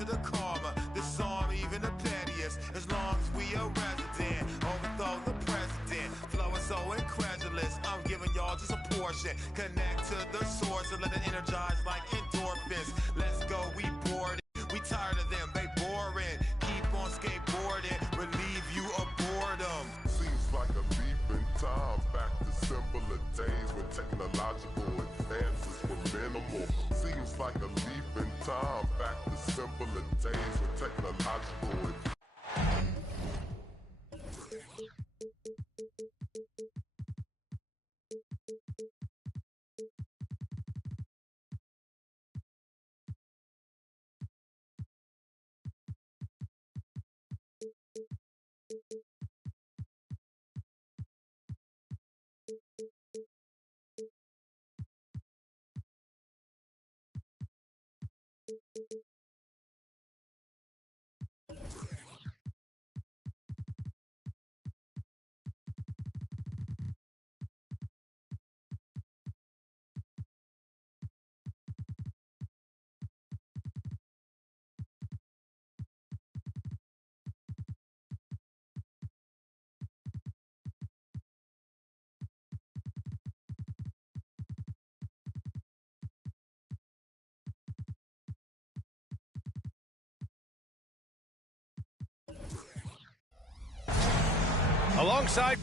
to the karma, disarm even the pettiest. As long as we a resident, overthrow the president. Flow is so incredulous, I'm giving y'all just a portion. Connect to the source and let it energize like endorphins. Let's go, we bored. We tired of them, they boring. Keep on skateboarding, relieve you of boredom. Seems like a leap in time, back to simpler days when technological advances were minimal. Seems like a leap in time, back to simpler days when technological alongside.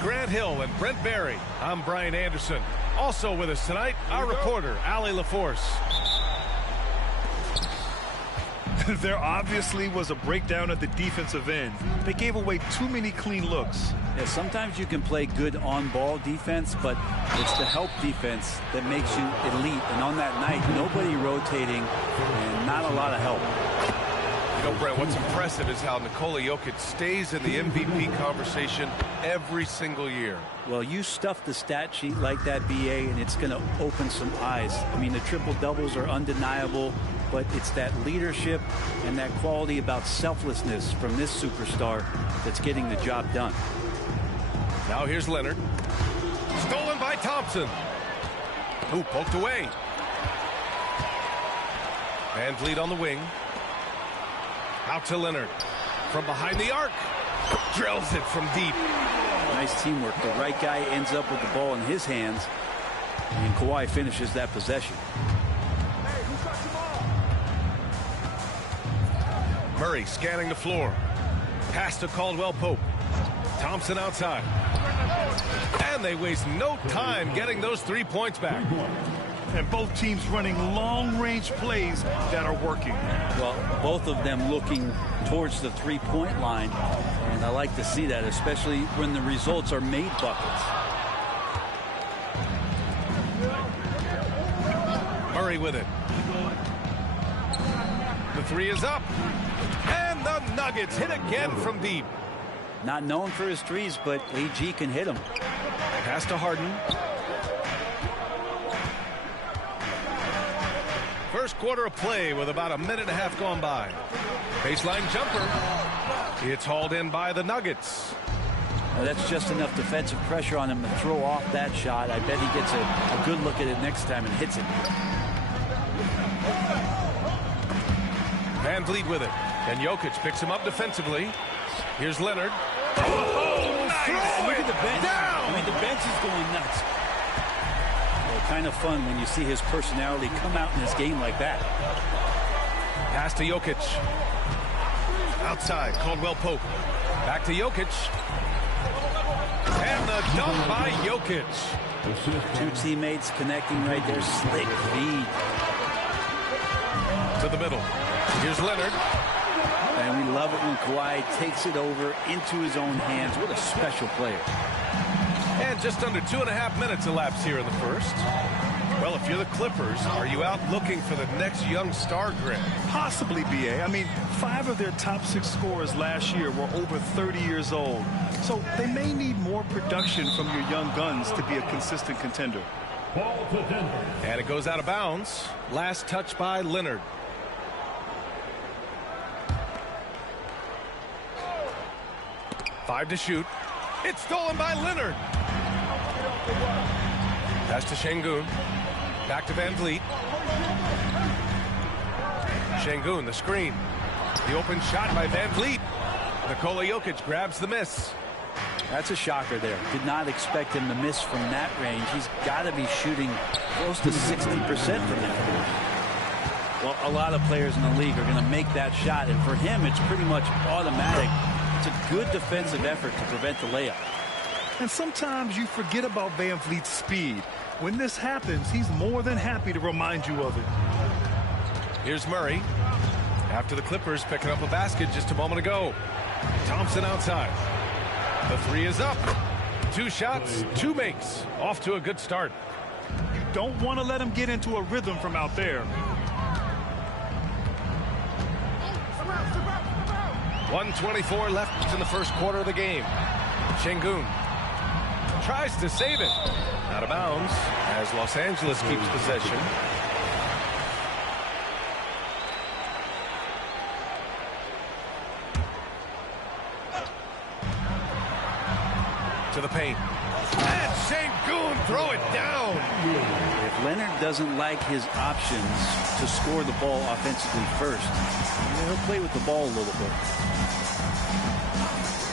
Grant Hill and Brent Barry. I'm Brian Anderson. Also with us tonight, our reporter, Allie LaForce. There obviously was a breakdown at the defensive end. They gave away too many clean looks. Yeah, sometimes you can play good on-ball defense, but it's the help defense that makes you elite. And on that night, nobody rotating and not a lot of help. You know, Brent, what's impressive is how Nikola Jokic stays in the MVP conversation every single year. Well, you stuff the stat sheet like that, BA, and it's going to open some eyes. I mean, the triple-doubles are undeniable, but it's that leadership and that quality about selflessness from this superstar that's getting the job done. Now here's Leonard. Stolen by Thompson. Ooh, poked away. Van Vliet on the wing. Out to Leonard. From behind the arc. Drills it from deep. Nice teamwork. The right guy ends up with the ball in his hands, and Kawhi finishes that possession. Murray scanning the floor. Pass to Caldwell Pope. Thompson outside. And they waste no time getting those 3 points back. And both teams running long-range plays that are working. Well, both of them looking towards the three-point line, and I like to see that, especially when the results are made buckets. Murray with it. The three is up. And the Nuggets hit again from deep. Not known for his threes, but AG can hit them. Pass to Harden. First quarter of play with about a minute and a half gone by. Baseline jumper. It's hauled in by the Nuggets. Now that's just enough defensive pressure on him to throw off that shot. I bet he gets a good look at it next time and hits it. Van Vliet with it. And Jokic picks him up defensively. Here's Leonard. Oh, nice. Look at the bench. Down. I mean, the bench is going nuts. Well, kind of fun when you see his personality come out in this game like that. Pass to Jokic. Outside, Caldwell Pope. Back to Jokic. And a dunk by Jokic. Two teammates connecting right there. Slick feed. To the middle. Here's Leonard. And we love it when Kawhi takes it over into his own hands. What a special player. And just under 2.5 minutes elapsed here in the first. Well, if you're the Clippers, are you out looking for the next young star, Greg? Possibly, B.A. I mean, 5 of their top 6 scorers last year were over 30 years old. So they may need more production from your young guns to be a consistent contender. And it goes out of bounds. Last touch by Leonard. Five to shoot. It's stolen by Leonard. Pass to Şengün. Back to Van Vliet. Şengün, the screen. The open shot by Van Vliet. Nikola Jokic grabs the miss. That's a shocker there. Did not expect him to miss from that range. He's got to be shooting close to 60% from that. Well, a lot of players in the league are going to make that shot, and for him, it's pretty much automatic. It's a good defensive effort to prevent the layup. And sometimes you forget about Van Vliet's speed. When this happens, he's more than happy to remind you of it. Here's Murray. After the Clippers picking up a basket just a moment ago. Thompson outside. The three is up. 2 shots, 2 makes. Off to a good start. You don't want to let him get into a rhythm from out there. 1:24 left in the first quarter of the game. Şengün tries to save it. Out of bounds as Los Angeles keeps possession. To the paint. And Şengün throw it down. If Leonard doesn't like his options to score the ball offensively first, he'll play with the ball a little bit.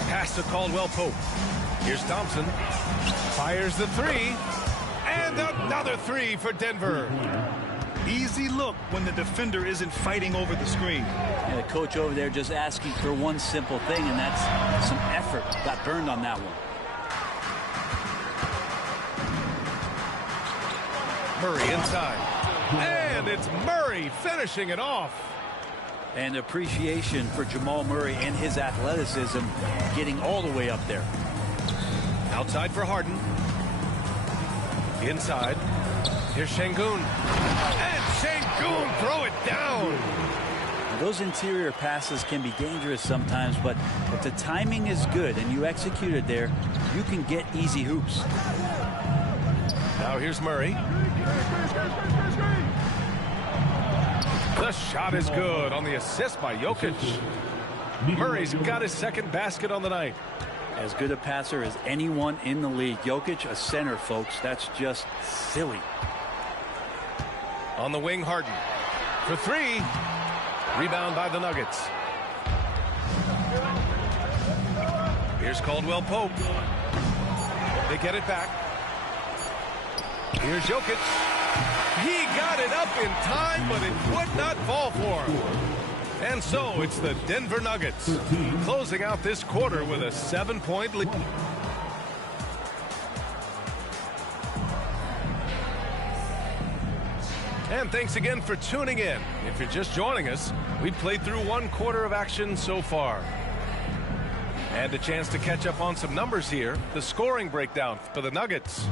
Pass to Caldwell Pope. Here's Thompson. Fires the three. And another three for Denver. Easy look when the defender isn't fighting over the screen. And the coach over there just asking for one simple thing, and that's some effort. Got burned on that one. Murray inside. And it's Murray finishing it off. And appreciation for Jamal Murray and his athleticism getting all the way up there. Outside for Harden. Inside. Here's Şengün. And Şengün throw it down. Now, those interior passes can be dangerous sometimes, but if the timing is good and you execute it there, you can get easy hoops. Now here's Murray. The shot is good on the assist by Jokic. Murray's got his second basket on the night. As good a passer as anyone in the league. Jokic, a center, folks. That's just silly. On the wing, Harden. For three. Rebound by the Nuggets. Here's Caldwell Pope. They get it back. Here's Jokic. He got it up in time, but it would not fall for him. And so it's the Denver Nuggets closing out this quarter with a 7-point lead. And thanks again for tuning in. If you're just joining us, we've played through 1 quarter of action so far. And a chance to catch up on some numbers here. The scoring breakdown for the Nuggets.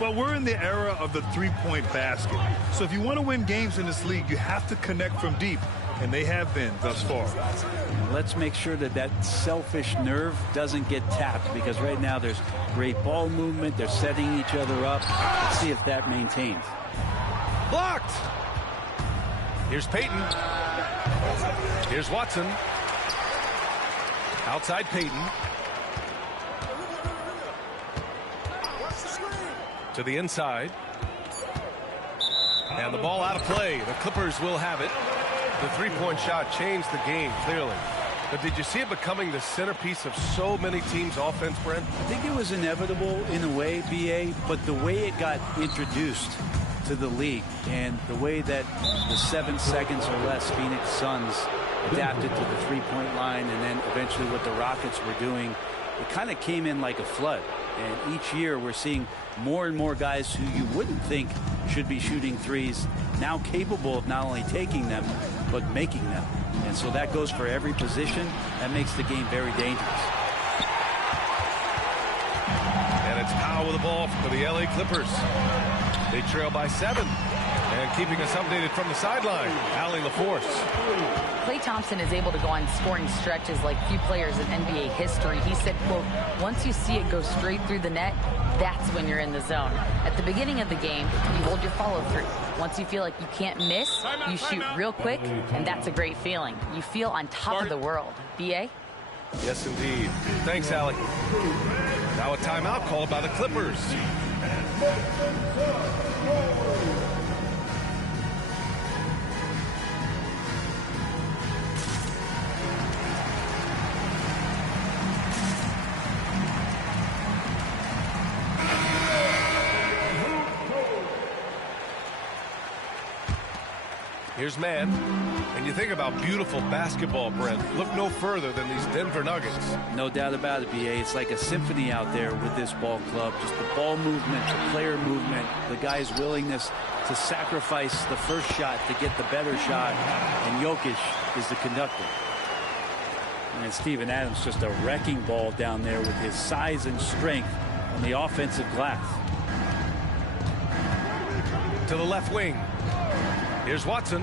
Well, we're in the era of the three-point basket. So if you want to win games in this league, you have to connect from deep. And they have been thus far. Let's make sure that that selfish nerve doesn't get tapped, because right now there's great ball movement. They're setting each other up. Let's see if that maintains. Blocked. Here's Payton. Here's Watson. Outside Payton. To the inside. And the ball out of play. The Clippers will have it. The three-point shot changed the game, clearly. But did you see it becoming the centerpiece of so many teams' offense, Brent? I think it was inevitable in a way, B.A., but the way it got introduced to the league and the way that the 7 seconds or less Phoenix Suns adapted to the three-point line, and then eventually what the Rockets were doing, it kind of came in like a flood. And each year we're seeing more and more guys who you wouldn't think should be shooting threes now capable of not only taking them, but making them. And so that goes for every position. That makes the game very dangerous. And it's Powell with the ball for the LA Clippers. They trail by 7. And keeping us updated from the sideline, Allie LaForce. Klay Thompson is able to go on scoring stretches like few players in NBA history. He said, quote, once you see it go straight through the net, that's when you're in the zone. At the beginning of the game, you hold your follow through. Once you feel like you can't miss, you shoot real quick, and that's a great feeling. You feel on top of the world. B.A.? Yes, indeed. Thanks, Allie. Now a timeout called by the Clippers. Here's man. And you think about beautiful basketball, Brent. Look no further than these Denver Nuggets. No doubt about it, B.A. It's like a symphony out there with this ball club. Just the ball movement, the player movement, the guy's willingness to sacrifice the first shot to get the better shot. And Jokic is the conductor. And Steven Adams just a wrecking ball down there with his size and strength on the offensive glass. To the left wing. Here's Watson.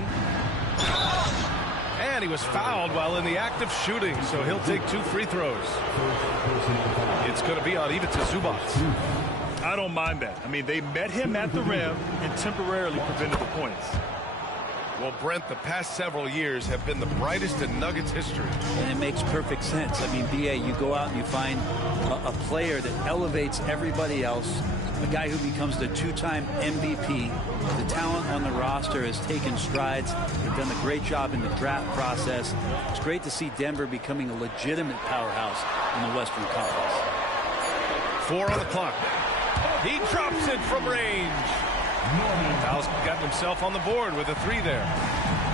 And he was fouled while in the act of shooting, so he'll take 2 free throws. It's going to be on Ivica Zubac. I don't mind that. I mean, they met him at the rim and temporarily prevented the points. Well, Brent, the past several years have been the brightest in Nuggets history. And it makes perfect sense. I mean, B.A., you go out and you find a player that elevates everybody else, a guy who becomes the 2-time MVP. The talent on the roster has taken strides. They've done a great job in the draft process. It's great to see Denver becoming a legitimate powerhouse in the Western Conference. 4 on the clock. He drops it from range. Powell's got himself on the board with a 3 there.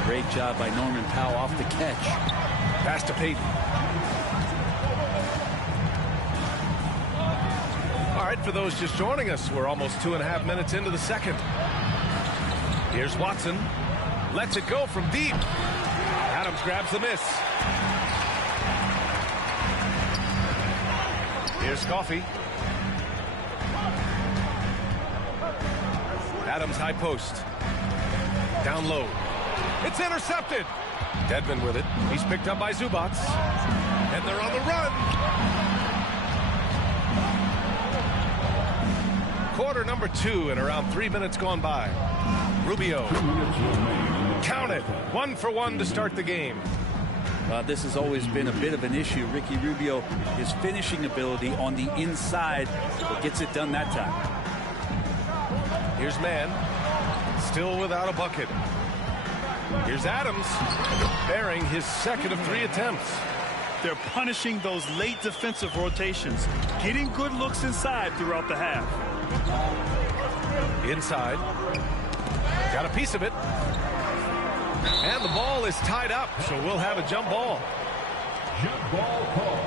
Great job by Norman Powell off the catch. Pass to Payton. All right, for those just joining us, we're almost 2.5 minutes into the second. Here's Watson. Lets it go from deep. Adams grabs the miss. Here's Coffey. Adams high post. Down low. It's intercepted. Dedmon with it. He's picked up by Zubac. And they're on the run. Quarter number 2 and around 3 minutes gone by. Rubio. Count it. 1 for 1 to start the game. This has always been a bit of an issue. Ricky Rubio, his finishing ability on the inside, but gets it done that time. Here's Mann, still without a bucket. Here's Adams, bearing his second of 3 attempts. They're punishing those late defensive rotations, getting good looks inside throughout the half. Inside, got a piece of it. And the ball is tied up, so we'll have a jump ball. Jump ball call.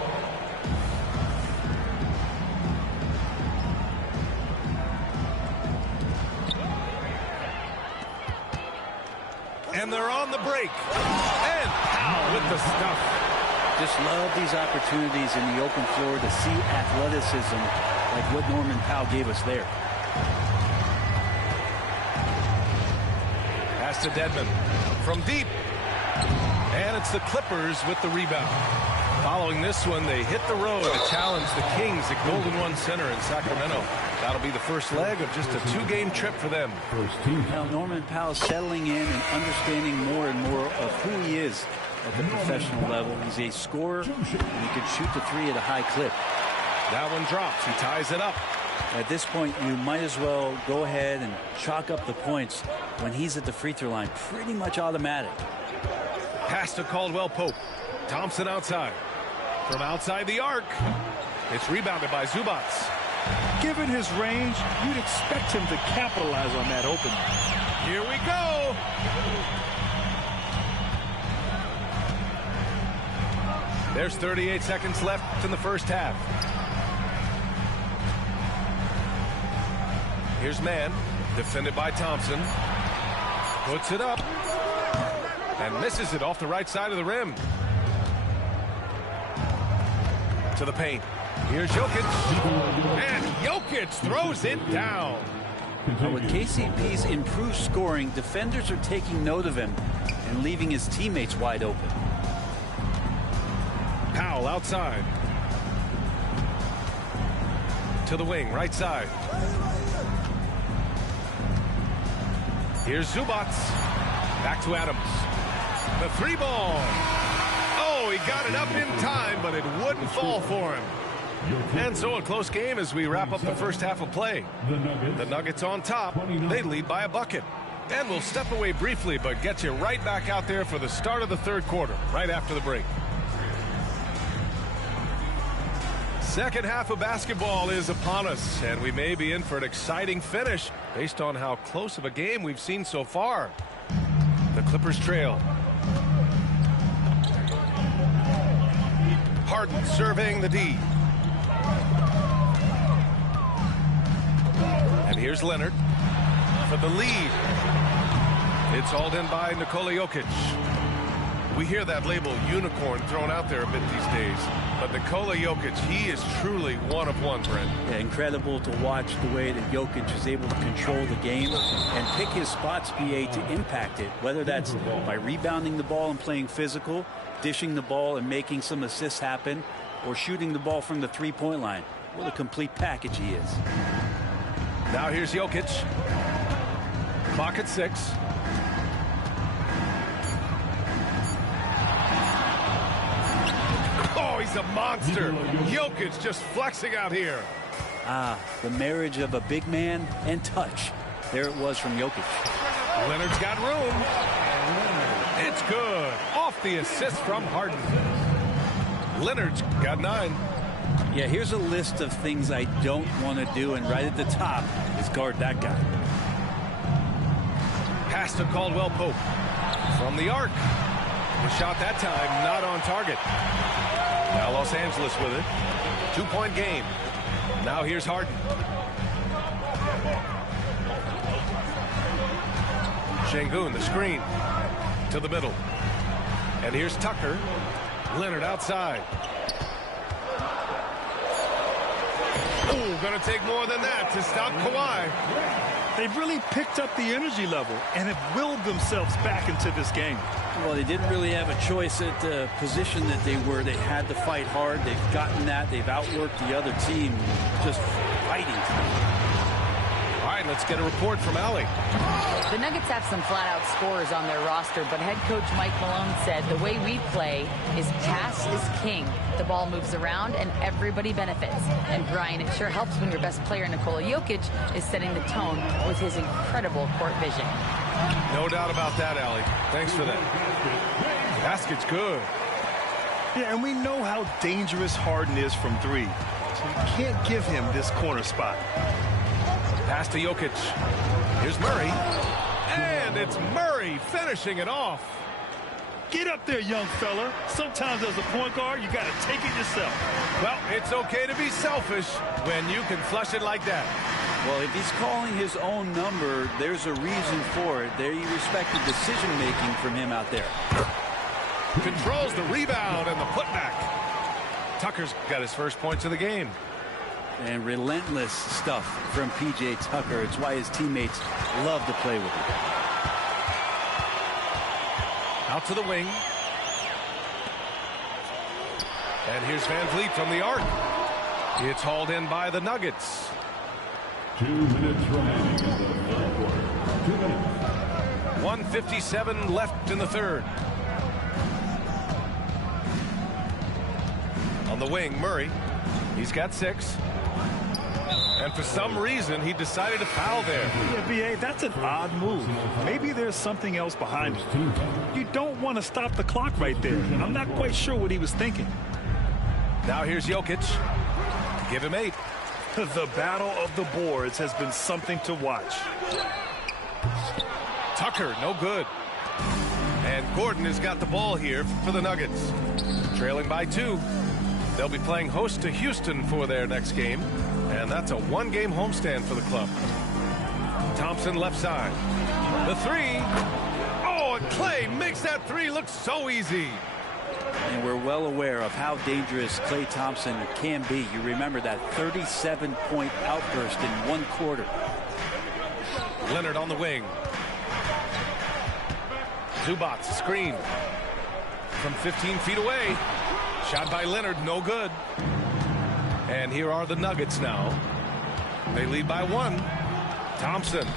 And they're on the break. And Powell with the stuff. Just love these opportunities in the open floor to see athleticism like what Norman Powell gave us there. Pass to Dedmon from deep. And it's the Clippers with the rebound. Following this one, they hit the road to challenge the Kings at Golden One Center in Sacramento. That'll be the first leg of just a 2-game trip for them. Now, Norman Powell settling in and understanding more and more of who he is at the professional level. He's a scorer, and he can shoot the 3 at a high clip. That one drops. He ties it up. At this point, you might as well go ahead and chalk up the points when he's at the free throw line. Pretty much automatic. Pass to Caldwell Pope. Thompson outside. From outside the arc. It's rebounded by Zubac. Given his range, you'd expect him to capitalize on that opening. Here we go. There's 38 seconds left in the first half. Here's Mann, defended by Thompson. Puts it up and misses it off the right side of the rim. To the paint. Here's Jokic. And Jokic throws it down. With KCP's improved scoring, defenders are taking note of him and leaving his teammates wide open. Powell outside. To the wing, right side. Here's Zubac. Back to Adams. The three ball. Oh, he got it up in time, but it wouldn't fall for him. And so a close game as we wrap up the first half of play. The Nuggets on top. They lead by a bucket. And we'll step away briefly, but get you right back out there for the start of the third quarter, right after the break. Second half of basketball is upon us, and we may be in for an exciting finish based on how close of a game we've seen so far. The Clippers trail. Harden surveying the D. And here's Leonard for the lead. It's hauled in by Nikola Jokic. We hear that label unicorn thrown out there a bit these days. But Nikola Jokic, he is truly one of one, Brent. Yeah, incredible to watch the way that Jokic is able to control the game and pick his spots, BA, to impact it. Whether that's by rebounding the ball and playing physical, dishing the ball and making some assists happen, or shooting the ball from the three-point line. What a complete package he is. Now here's Jokic. Clock at 6. Oh, he's a monster. Jokic just flexing out here. The marriage of a big man and touch. There it was from Jokic. Leonard's got room. It's good. Off the assist from Harden. Leonard's got 9. Yeah, here's a list of things I don't want to do, and right at the top is guard that guy. Pass to Caldwell Pope. From the arc. The shot that time not on target. Now Los Angeles with it. 2-point game. Now here's Harden. Şengün, the screen. To the middle. And here's Tucker. Leonard outside. Oh, gonna take more than that to stop Kawhi. They've really picked up the energy level and have willed themselves back into this game. Well, they didn't really have a choice at the position that they were. They had to fight hard. They've gotten that. They've outworked the other team, just fighting. All right, let's get a report from Allie. The Nuggets have some flat-out scorers on their roster, but head coach Mike Malone said the way we play is pass is king. The ball moves around and everybody benefits. And Brian, it sure helps when your best player, Nikola Jokic, is setting the tone with his incredible court vision. No doubt about that, Allie. Thanks for that. Basket's good. Yeah, and we know how dangerous Harden is from 3. So you can't give him this corner spot. Pass to Jokic. Here's Murray. And it's Murray finishing it off. Get up there, young fella. Sometimes as a point guard, you got to take it yourself. Well, it's okay to be selfish when you can flush it like that. Well, if he's calling his own number, there's a reason for it. There you respect the decision-making from him out there. Controls the rebound and the putback. Tucker's got his first points of the game. And relentless stuff from P.J. Tucker. It's why his teammates love to play with him. Out to the wing. And here's Van Vliet from the arc. It's hauled in by the Nuggets. 2 minutes remaining in the third quarter. 2 minutes. 1:57 left in the third. On the wing, Murray. He's got 6. And for some reason, he decided to foul there. Yeah, B.A., that's an odd move. Maybe there's something else behind it. You don't want to stop the clock right there. I'm not quite sure what he was thinking. Now here's Jokic. Give him 8. The battle of the boards has been something to watch. Tucker, no good. And Gordon has got the ball here for the Nuggets. Trailing by 2. They'll be playing host to Houston for their next game. And that's a 1-game homestand for the club. Thompson left side. The three. Oh, and Clay makes that three look so easy. And we're well aware of how dangerous Klay Thompson can be. You remember that 37-point outburst in one quarter. Leonard on the wing. Zubac screen from 15 feet away. Shot by Leonard, no good. And here are the Nuggets now. They lead by 1. Thompson,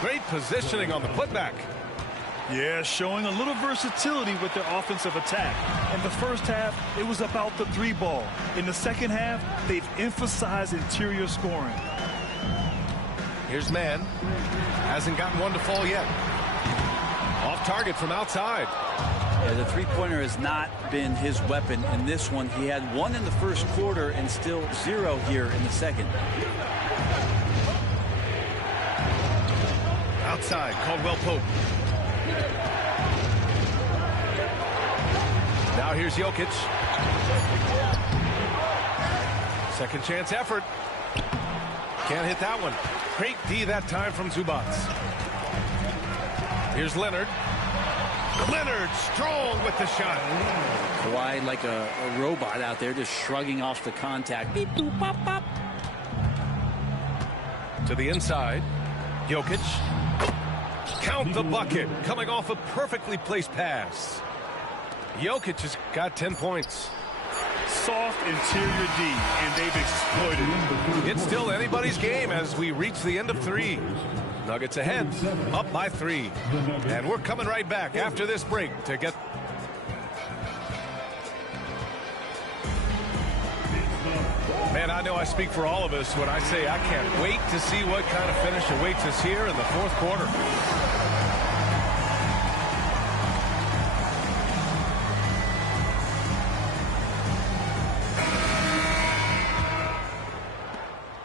great positioning on the putback. Yeah, showing a little versatility with their offensive attack. In the first half, it was about the 3-ball. In the second half, they've emphasized interior scoring. Here's Mann. Hasn't gotten one to fall yet. Off target from outside. Yeah, the three-pointer has not been his weapon in this one. He had 1 in the first quarter and still 0 here in the second. Outside, Caldwell Pope. Now here's Jokic. Second chance effort. Can't hit that one. Great D that time from Zubac. Here's Leonard. Leonard strong with the shot. Kawhi like a robot out there just shrugging off the contact. Beep, boop, pop, pop. To the inside. Jokic. Count the bucket. Coming off a perfectly placed pass. Jokic has got 10 points. Soft interior D, and they've exploited it. It's still anybody's game as we reach the end of 3. Nuggets ahead, up by 3. And we're coming right back after this break to get... Man, I know I speak for all of us when I say I can't wait to see what kind of finish awaits us here in the fourth quarter.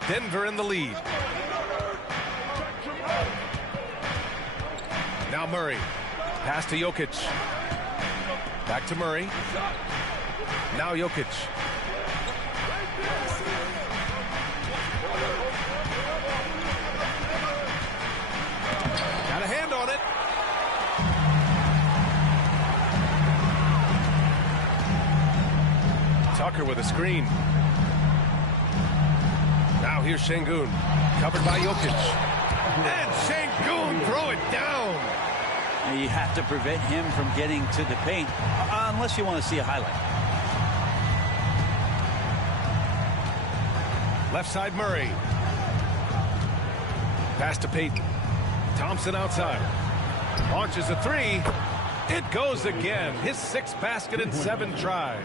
Denver in the lead. Now Murray. Pass to Jokic. Back to Murray. Now Jokic. Got a hand on it. Tucker with a screen. Now here's Şengün, covered by Jokic. And Şengün throw it down. And you have to prevent him from getting to the paint, unless you want to see a highlight. Left side Murray. Pass to Payton. Thompson outside. Launches a three. It goes again. His 6th basket in 7 tries.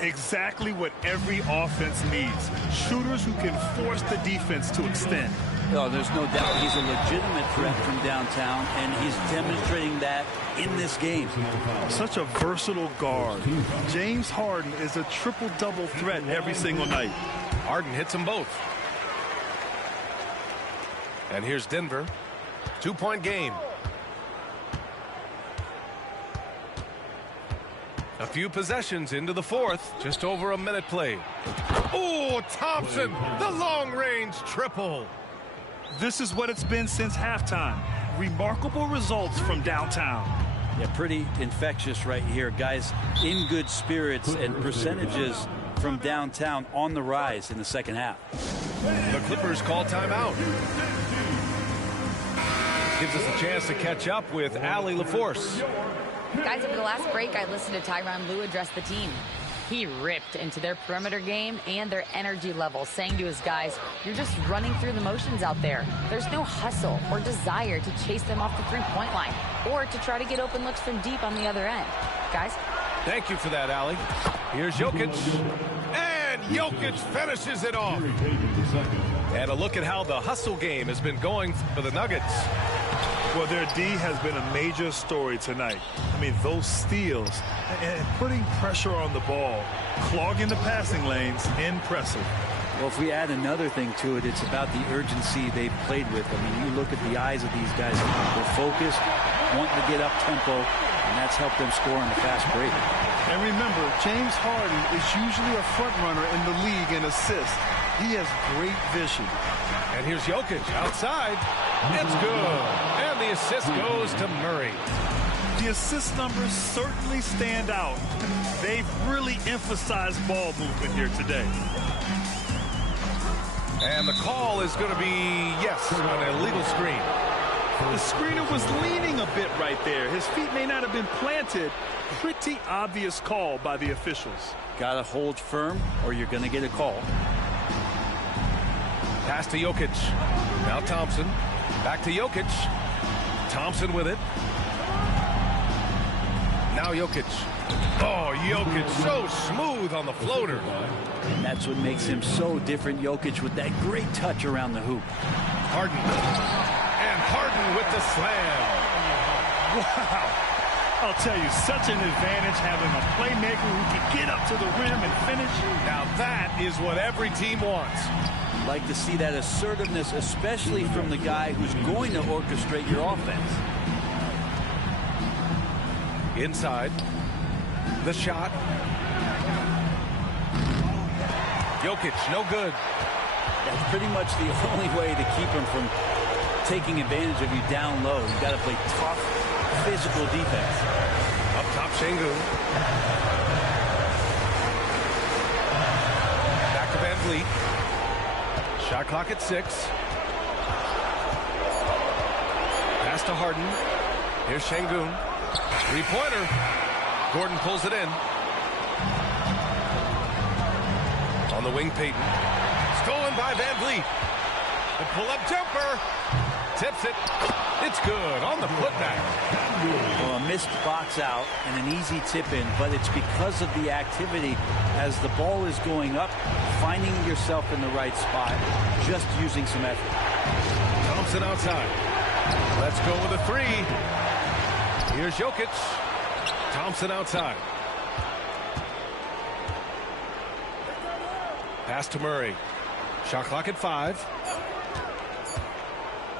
Exactly what every offense needs. Shooters who can force the defense to extend. Oh, there's no doubt he's a legitimate threat from downtown, and he's demonstrating that in this game. Such a versatile guard. James Harden is a triple-double threat every single night. Harden hits them both. And here's Denver. 2-point game. A few possessions into the fourth. Just over a minute played. Oh, Thompson, the long-range triple. This is what it's been since halftime. Remarkable results from downtown. Yeah, pretty infectious right here. Guys in good spirits, and percentages from downtown on the rise in the second half. The Clippers call timeout. Gives us a chance to catch up with Allie LaForce. Guys, over the last break, I listened to Tyronn Lue address the team. He ripped into their perimeter game and their energy level, saying to his guys, you're just running through the motions out there. There's no hustle or desire to chase them off the three-point line or to try to get open looks from deep on the other end. Guys? Thank you for that, Allie. Here's Jokic. And Jokic finishes it off. And a look at how the hustle game has been going for the Nuggets. Well, their D has been a major story tonight. I mean, those steals and putting pressure on the ball, clogging the passing lanes, impressive. Well, if we add another thing to it, it's about the urgency they've played with. I mean, you look at the eyes of these guys. They're focused, wanting to get up tempo, and that's helped them score on the fast break. And remember, James Harden is usually a front runner in the league in assists. He has great vision. And here's Jokic outside. It's good. And the assist goes to Murray. The assist numbers certainly stand out. They've really emphasized ball movement here today. And the call is going to be, yes, on a illegal screen. The screener was leaning a bit right there. His feet may not have been planted. Pretty obvious call by the officials. Got to hold firm or you're going to get a call. Pass to Jokic. Now Thompson. Back to Jokic. Thompson with it. Now Jokic. Oh, Jokic so smooth on the floater. And that's what makes him so different, Jokic, with that great touch around the hoop. Harden. And Harden with the slam. Wow. I'll tell you, such an advantage having a playmaker who can get up to the rim and finish. Now that is what every team wants. Like to see that assertiveness, especially from the guy who's going to orchestrate your offense. Inside. The shot. Jokic, no good. That's pretty much the only way to keep him from taking advantage of you down low. You got to play tough, physical defense. Up top, Şengün. Back to Van Vliet. Shot clock at 6. Pass to Harden. Here's Şengün. Three-pointer. Gordon pulls it in. On the wing, Payton. Stolen by Van Vliet. The pull-up jumper. Tips it. It's good on the putback. Well, a missed box out and an easy tip in, but it's because of the activity as the ball is going up, finding yourself in the right spot, just using some effort. Thompson outside. Let's go with a three. Here's Jokic. Thompson outside. Pass to Murray. Shot clock at 5.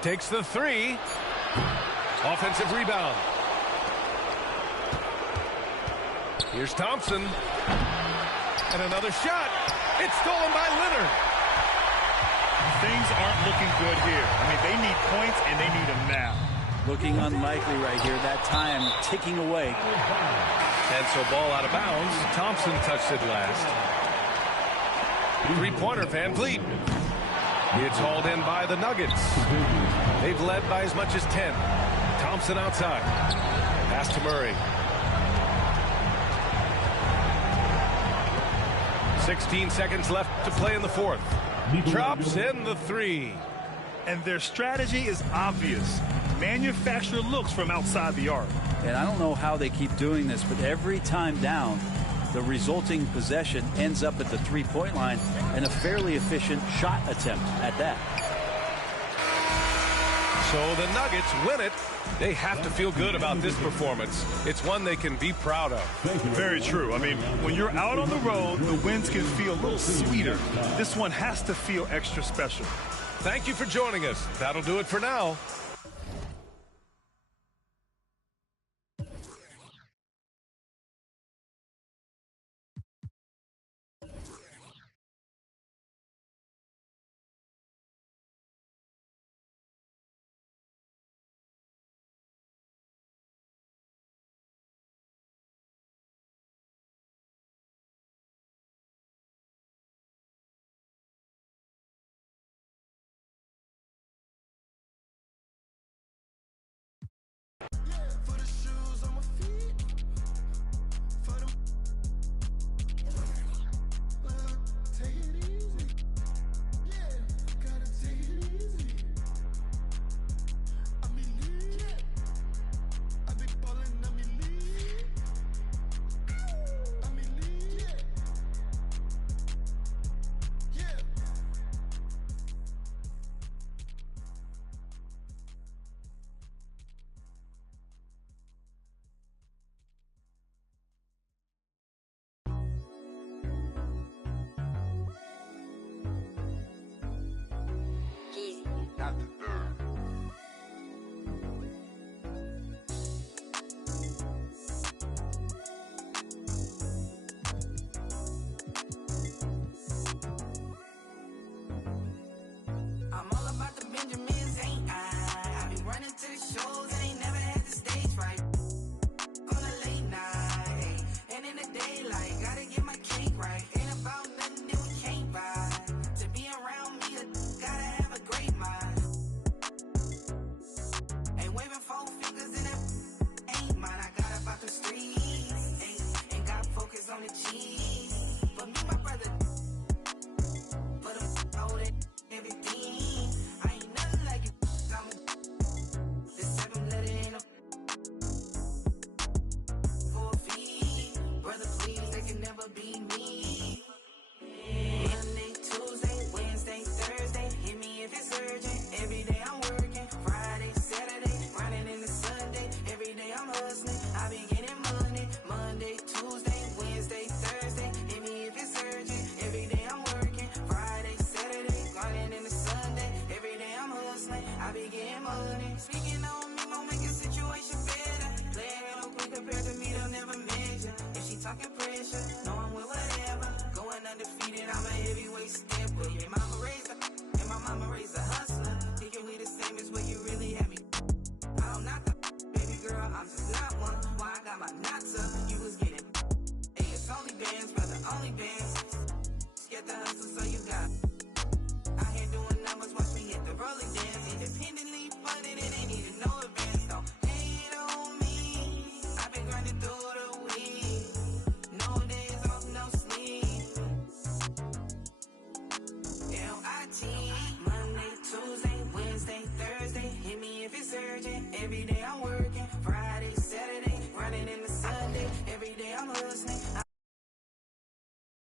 Takes the three. Offensive rebound. Here's Thompson. And another shot. It's stolen by Leonard. Things aren't looking good here. I mean, they need points and they need them now. Looking unlikely right here. That time ticking away. And so ball out of bounds. Thompson touched it last. Three-pointer, Van Vliet. It's hauled in by the Nuggets. They've led by as much as 10. Thompson outside. Pass to Murray. 16 seconds left to play in the fourth. Drops in the three. And their strategy is obvious. Manufacture looks from outside the arc. And I don't know how they keep doing this, but every time down, the resulting possession ends up at the three-point line and a fairly efficient shot attempt at that. So the Nuggets win it. They have to feel good about this performance. It's one they can be proud of. Very true. I mean, when you're out on the road, the wins can feel a little sweeter. This one has to feel extra special. Thank you for joining us. That'll do it for now. I be getting money. Speaking on me, won't make a situation better. Play a little quick compared to me, they'll never measure. If she talking pressure, know I'm with whatever. Going undefeated, I'm a heavyweight stepper. Your mama raised a, and my mama raised a hustler. Thinking we the same as where you really have me. I don't knock the baby girl, I'm just not one. Why I got my knots up, you was getting. Hey, it's only bands, brother, only bands. Get the hustle, so you got. I here doing numbers, watch me hit the rolling dance. Independently funded, it ain't even no advance. Don't hate on me. I've been grinding through the week. No days off, no sleep. L-I-T. Monday, Tuesday, Wednesday, Thursday. Hit me if it's urgent. Every day I